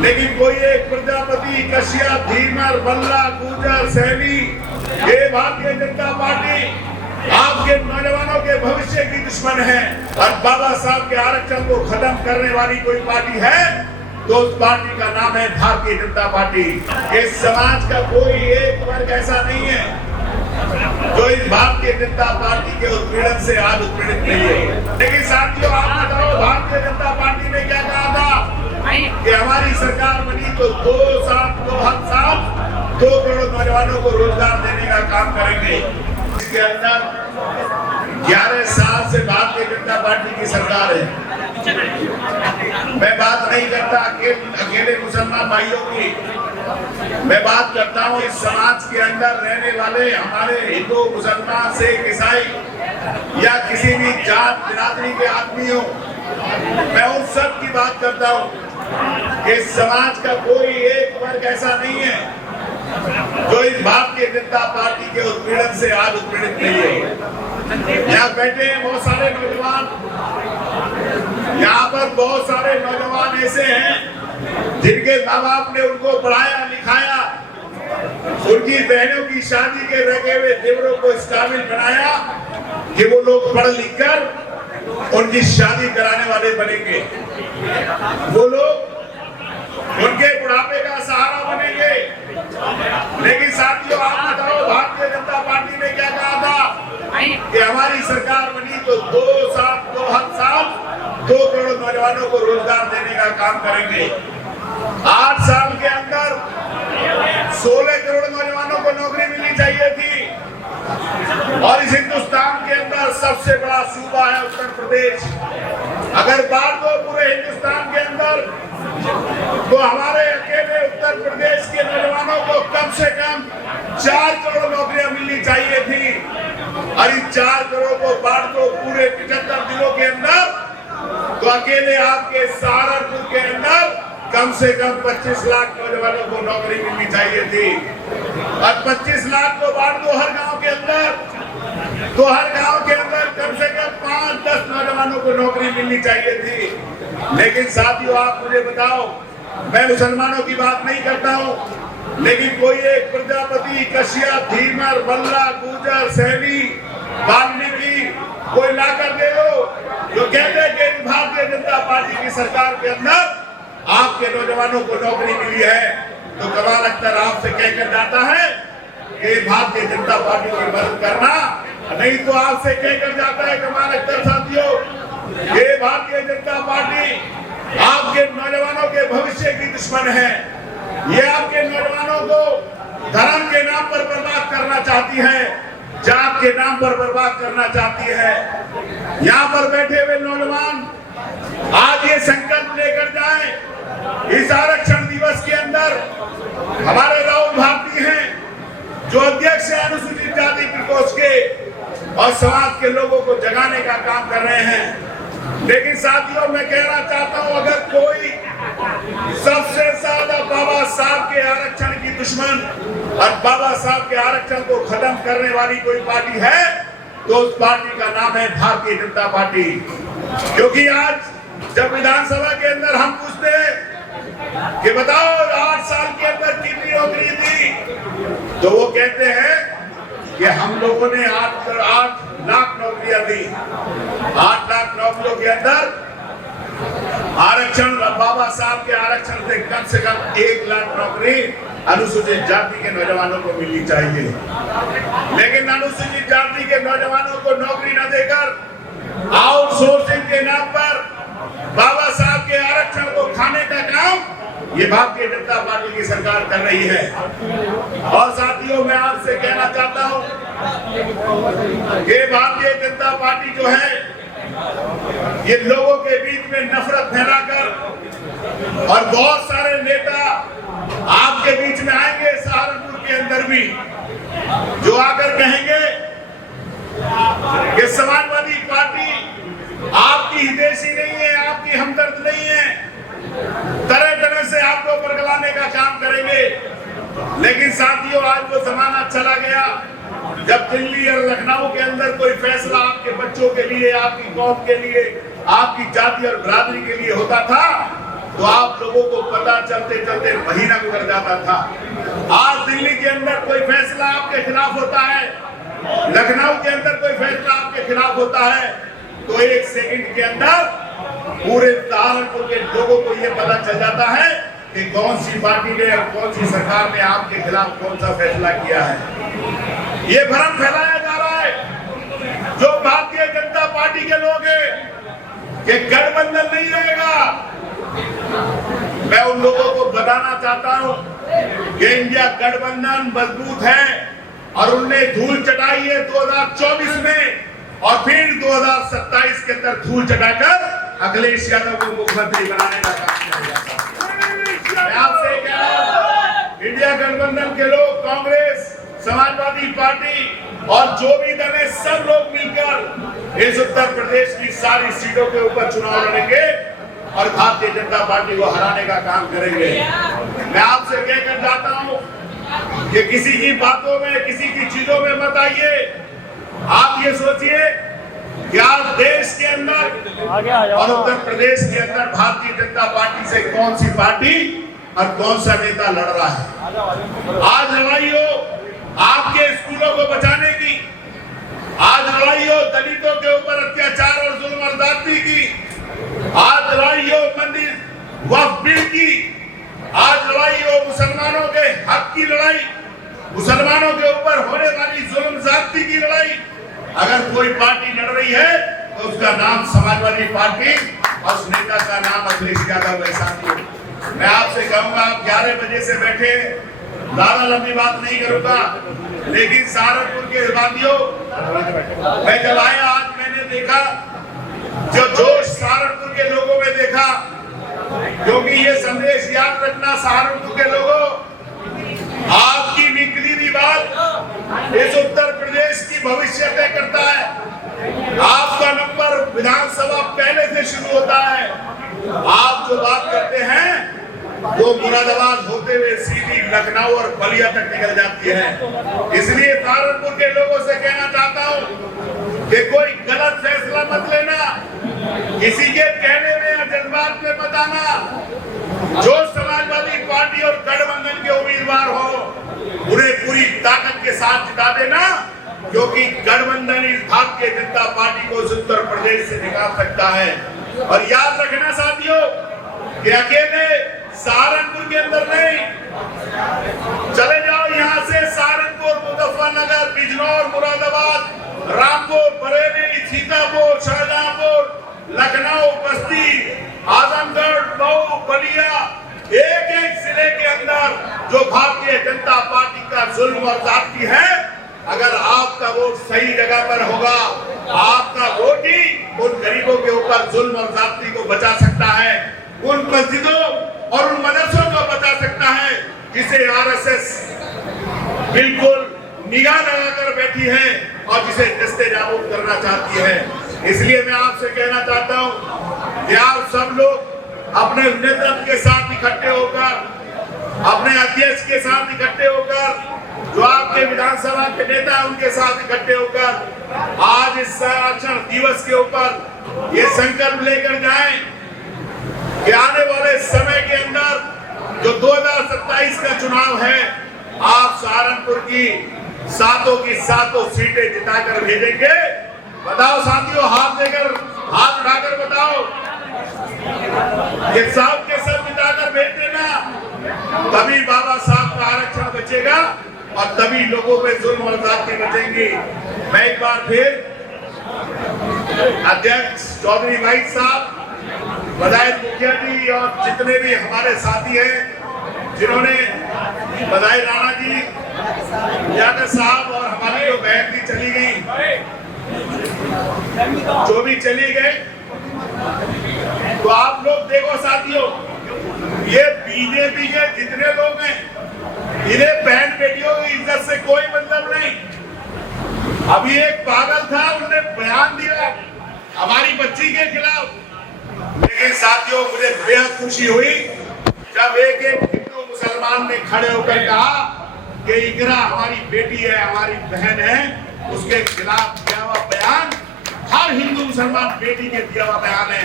लेकिन कोई एक प्रजापति, कश्यप, धीमर, बल्ला, गुर्जर, सैनी, ये भारतीय जनता पार्टी आपके नौजवानों के भविष्य की दुश्मन है और बाबा साहब के आरक्षण को खत्म करने वाली कोई पार्टी है तो उस पार्टी का नाम है भारतीय जनता पार्टी। इस समाज का कोई एक वर्ग ऐसा नहीं है जो इस भारतीय जनता पार्टी के उत्पीड़न से आज उत्पीड़ित नहीं है। लेकिन साथियों, आप बताओ, भारतीय जनता पार्टी ने क्या कहा था कि हमारी सरकार बनी तो 2 साल 2 करोड़ नौजवानों को रोजगार देने का काम करेंगे। इसके अंदर 11 साल से भारतीय जनता पार्टी की सरकार है। मैं बात नहीं करता अकेले मुसलमान भाइयों की, मैं बात करता हूँ इस समाज के अंदर रहने वाले हमारे हिंदू, मुसलमान, सिख, ईसाई या किसी भी जात बिरादरी के आदमी हो, मैं उन सब की बात करता हूँ। इस समाज का कोई एक वर्ग ऐसा नहीं है जो इस भारतीय जनता पार्टी के उत्पीड़न से आज उत्पीड़ित नहीं है। यहाँ बैठे हैं बहुत सारे नौजवान, यहाँ पर बहुत सारे नौजवान ऐसे हैं जिनके माँ बाप ने उनको पढ़ाया लिखाया, उनकी बहनों की शादी के रखे हुए देवरों को इस काबिल बनाया कि वो लोग पढ़ लिख कर उनकी शादी कराने वाले बनेंगे, वो लोग उनके बुढ़ापे का सहारा बनेंगे। लेकिन साथियों, आप बताओ, भारतीय जनता पार्टी ने क्या कहा था कि हमारी सरकार बनी तो 2 साल 2 करोड़ नौजवानों को रोजगार देने का काम करेंगे। 8 साल के अंदर 16 करोड़ नौजवानों को नौकरी मिलनी चाहिए थी और इस हिंदुस्तान के अंदर सबसे बड़ा सूबा है उत्तर प्रदेश। अगर बात हो पूरे हिंदुस्तान के अंदर तो हमारे अकेले उत्तर प्रदेश के नौजवानों को कम से कम 4 करोड़ नौकरियां मिलनी चाहिए थी और इन 4 करोड़ को बांट दो पूरे 75 जिलों के अंदर तो अकेले आपके सहारनपुर के अंदर कम से कम 25 लाख नौजवानों को नौकरी मिलनी चाहिए थी और 25 लाख को बांट दो हर गांव के अंदर तो हर गांव के अंदर कम से कम 5-10 नौजवानों को नौकरी मिलनी चाहिए थी। लेकिन साथियों, आप मुझे बताओ, मैं मुसलमानों की बात नहीं करता हूँ, लेकिन कोई एक प्रजापति, कश्यप, धीमर, बल्ला, गुर्जर, सैनी, वाल्मीकि कोई लाकर दे दो जो कहते हैं कि भारतीय जनता पार्टी की सरकार के अंदर आपके नौजवानों को नौकरी मिली है तो कमाल अख्तर आपसे कहकर जाता है कि भारतीय जनता पार्टी की मदद करना, नहीं तो आपसे कहकर जाता है कमाल अख्तर साथियों, ये भारतीय जनता पार्टी आपके नौजवानों के भविष्य की दुश्मन है। ये आपके नौजवानों को धर्म के नाम पर बर्बाद करना चाहती है, जात के नाम पर बर्बाद करना चाहती है। यहाँ पर बैठे हुए नौजवान आज ये संकल्प लेकर जाएं, इस आरक्षण दिवस के अंदर हमारे राहुल भारती हैं जो अध्यक्ष है अनुसूचित जाति प्रकोष्ठ के और समाज के लोगों को जगाने का काम कर रहे हैं। लेकिन साथियों, मैं कहना चाहता हूं, अगर कोई सबसे ज्यादा बाबा साहब के आरक्षण की दुश्मन और बाबा साहब के आरक्षण को खत्म करने वाली कोई पार्टी है तो उस पार्टी का नाम है भारतीय जनता पार्टी। क्योंकि आज जब विधानसभा के अंदर हम पूछते हैं कि बताओ 8 साल के अंदर कितनी नौकरी दी तो वो कहते हैं कि हम लोगों ने 8 लाख नौकरियां दी। 8 लाख नौकरियों के अंदर आरक्षण बाबा साहब के आरक्षण से कम 1 लाख नौकरी अनुसूचित जाति के नौजवानों को मिलनी चाहिए। लेकिन अनुसूचित जाति के नौजवानों को नौकरी न देकर आउटसोर्सिंग के नाम पर बाबा साहब के आरक्षण को खाने का काम ये भारतीय जनता पार्टी की सरकार कर रही है। और साथियों, मैं आपसे कहना चाहता हूं कि भारतीय जनता पार्टी जो है ये लोगों के बीच में नफरत फैलाकर और बहुत सारे नेता आपके बीच में आएंगे सहारनपुर के अंदर भी जो आकर कहेंगे कि समाजवादी पार्टी आपकी हितैषी नहीं है, आपकी हमदर्द नहीं है, तरह तरह से आपको बरगलाने का काम करेंगे। लेकिन साथियों, आज वो जमाना चला गया जब दिल्ली और लखनऊ के अंदर कोई फैसला आपके बच्चों के लिए, आपकी कौम के लिए, आपकी जाति और बिरादरी के लिए होता था तो आप लोगों को पता चलते चलते महीना गुजर जाता था। आज दिल्ली के अंदर कोई फैसला आपके खिलाफ होता है, लखनऊ के अंदर कोई फैसला आपके खिलाफ होता है, तो 1 सेकंड के अंदर पूरे सहारनपुर के लोगों को यह पता चल जाता है कि कौन सी पार्टी ने और कौन सी सरकार ने आपके खिलाफ कौन सा फैसला किया है। ये भ्रम फैलाया जा रहा है जो भारतीय जनता पार्टी के लोग हैं कि गठबंधन नहीं रहेगा। मैं उन लोगों को बताना चाहता हूं कि इंडिया गठबंधन मजबूत है और उनने धूल चटाई है 2024 में और फिर 2027 के अंदर धूल चटाकर अखिलेश यादव को मुख्यमंत्री बनाने का काम किया। मैं आपसे कह रहा हूं, इंडिया गठबंधन के लोग, कांग्रेस, समाजवादी पार्टी और जो भी दल है, सब लोग मिलकर इस उत्तर प्रदेश की सारी सीटों के ऊपर चुनाव लड़ेंगे और भारतीय जनता पार्टी को हराने का काम करेंगे। मैं आपसे कहकर जाता हूं कि किसी की बातों में, किसी की चीजों में मत आइए। आप ये सोचिए कि आज देश के अंदर और उत्तर प्रदेश के अंदर भारतीय जनता पार्टी से कौन सी पार्टी और कौन सा नेता लड़ रहा है। आज लड़ाई हो आपके स्कूलों को बचाने की, आज लड़ाई हो दलितों के ऊपर अत्याचार और जुल्म और ज्यादती की, आज लड़ाई हो मंदिर वक्फ बिल की, आज लड़ाई हो मुसलमानों के हक की लड़ाई, मुसलमानों के ऊपर होने वाली जुल्म ज्यादती की लड़ाई। अगर कोई पार्टी लड़ रही है तो उसका नाम समाजवादी पार्टी और उस नेता का नाम अखिलेश यादव है। साथियों, मैं आपसे कहूंगा, आप 11 बजे से बैठे, ज्यादा लंबी बात नहीं करूंगा, लेकिन सहारनपुर के वादियों मैं जब आया, आज मैंने देखा जो जोश सहारनपुर के लोगों में देखा, क्योंकि ये संदेश याद रखना सहारनपुर के लोगों, आपकी निकली हुई बात इस उत्तर प्रदेश की भविष्य तय करता है। आपका नंबर विधानसभा पहले से शुरू होता है। आप जो बात करते हैं वो मुरादाबाद होते हुए सीधी लखनऊ और बलिया तक निकल जाती है। इसलिए सहारनपुर के लोगों से कहना चाहता हूं कि कोई गलत फैसला मत लेना, किसी के कहने में या जज्बात में मत आना। जो समाजवादी पार्टी और गठबंधन के उम्मीदवार हो उन्हें पूरी ताकत के साथ जिता देना, क्योंकि गठबंधन इस भारतीय जनता पार्टी को उत्तर प्रदेश से निकाल सकता है। और याद रखना साथियों कि अकेले सहारनपुर के अंदर नहीं, चले जाओ यहां से सहारनपुर, मुजफ्फरनगर, बिजनौर, मुरादाबाद, रामपुर, बरेली, सीतापुर, शाहजहांपुर, लखनऊ, बस्ती, आजमगढ़, मऊ, बलिया, एक एक जिले के अंदर जो भारतीय जनता पार्टी का जुल्म और ज्यादती है, अगर आपका वोट सही जगह पर होगा, आपका वोट ही उन गरीबों के ऊपर जुल्म और ज्यादती को बचा सकता है, उन मस्जिदों और उन मदरसों को बचा सकता है जिसे आरएसएस बिल्कुल निगाह लगाकर बैठी है और जिसे दस्ते नाबूद करना चाहती है। इसलिए मैं आपसे कहना चाहता हूं कि आप सब लोग अपने नेतृत्व के साथ इकट्ठे होकर, अपने अध्यक्ष के साथ इकट्ठे होकर, जो आपके विधानसभा के नेता हैं उनके साथ इकट्ठे होकर आज इस संरक्षण दिवस के ऊपर ये संकल्प लेकर जाएं कि आने वाले समय के अंदर जो 2027 का चुनाव है, आप सहारनपुर की सातों सीटें जिताकर भेजेंगे। बताओ साथियों, हाथ देकर, हाथ उठाकर बताओ, ये सब के सब जिताकर भेज देना, तभी बाबा साहब का आरक्षण बचेगा और तभी लोगों पे जुल्म और ज्यादती बचेंगी। मैं एक बार फिर अध्यक्ष चौधरी भाई साहब, विधायक मुखिया जी और जितने भी हमारे साथी हैं जिन्होंने, बधाई राणा जी, यादव साहब और हमारी जो बहन भी चली गई, जो भी चली गए, तो आप लोग देखो साथियों, ये बीजेपी के जितने लोग हैं, इन्हें बहन बेटियों की इज्जत से कोई मतलब नहीं। अभी एक पागल था, उन्होंने बयान दिया हमारी बच्ची के खिलाफ, लेकिन साथियों मुझे बेहद खुशी हुई जब एक हिंदू मुसलमान ने खड़े होकर कहा कि इकरा हमारी बेटी है, हमारी बहन है, उसके खिलाफ दिया हुआ बयान हर हिंदू मुसलमान बेटी के दिया हुआ बयान है।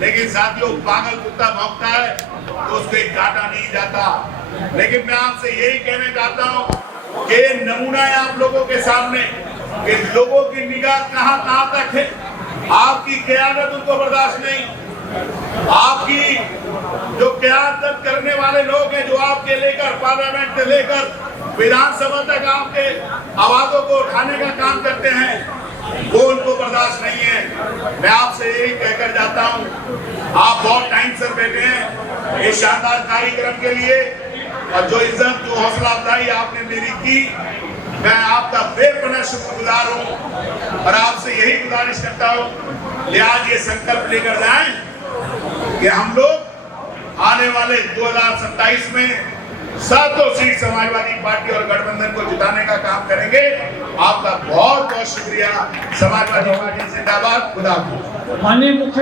लेकिन साथियों, पागल कुत्ता भौंकता है, तो उसको एक काटा नहीं जाता। लेकिन मैं आपसे यही कहना चाहता हूं कि नमूना है आप लोगों के सामने कि लोगों की निगाह कहां तक है। आपकी क़यादत उनको बर्दाश्त नहीं। आपकी जो क़यादत करने वाले लोग हैं, जो आपके लेकर पार्लियामेंट से लेकर विधानसभा तक आपके आवाजों को उठाने का काम करते हैं, वो उनको बर्दाश्त नहीं है। मैं आपसे यही कहकर जाता हूं, आप बहुत टाइम से बैठे हैं इस शानदार कार्यक्रम के लिए, और जो इज्जत जो हौसला अफजाई आपने मेरी की, मैं आपका बेपनाह शुक्रगुजार हूं। और आपसे यही गुजारिश करता हूं, आज ये संकल्प लेकर जाएं कि हम लोग आने वाले 2027 में 7 सीट समाजवादी पार्टी और गठबंधन को जिताने का काम करेंगे। आपका बहुत बहुत शुक्रिया। समाजवादी पार्टी जिंदाबाद। खुदा हाफिज। माननीय मुख्य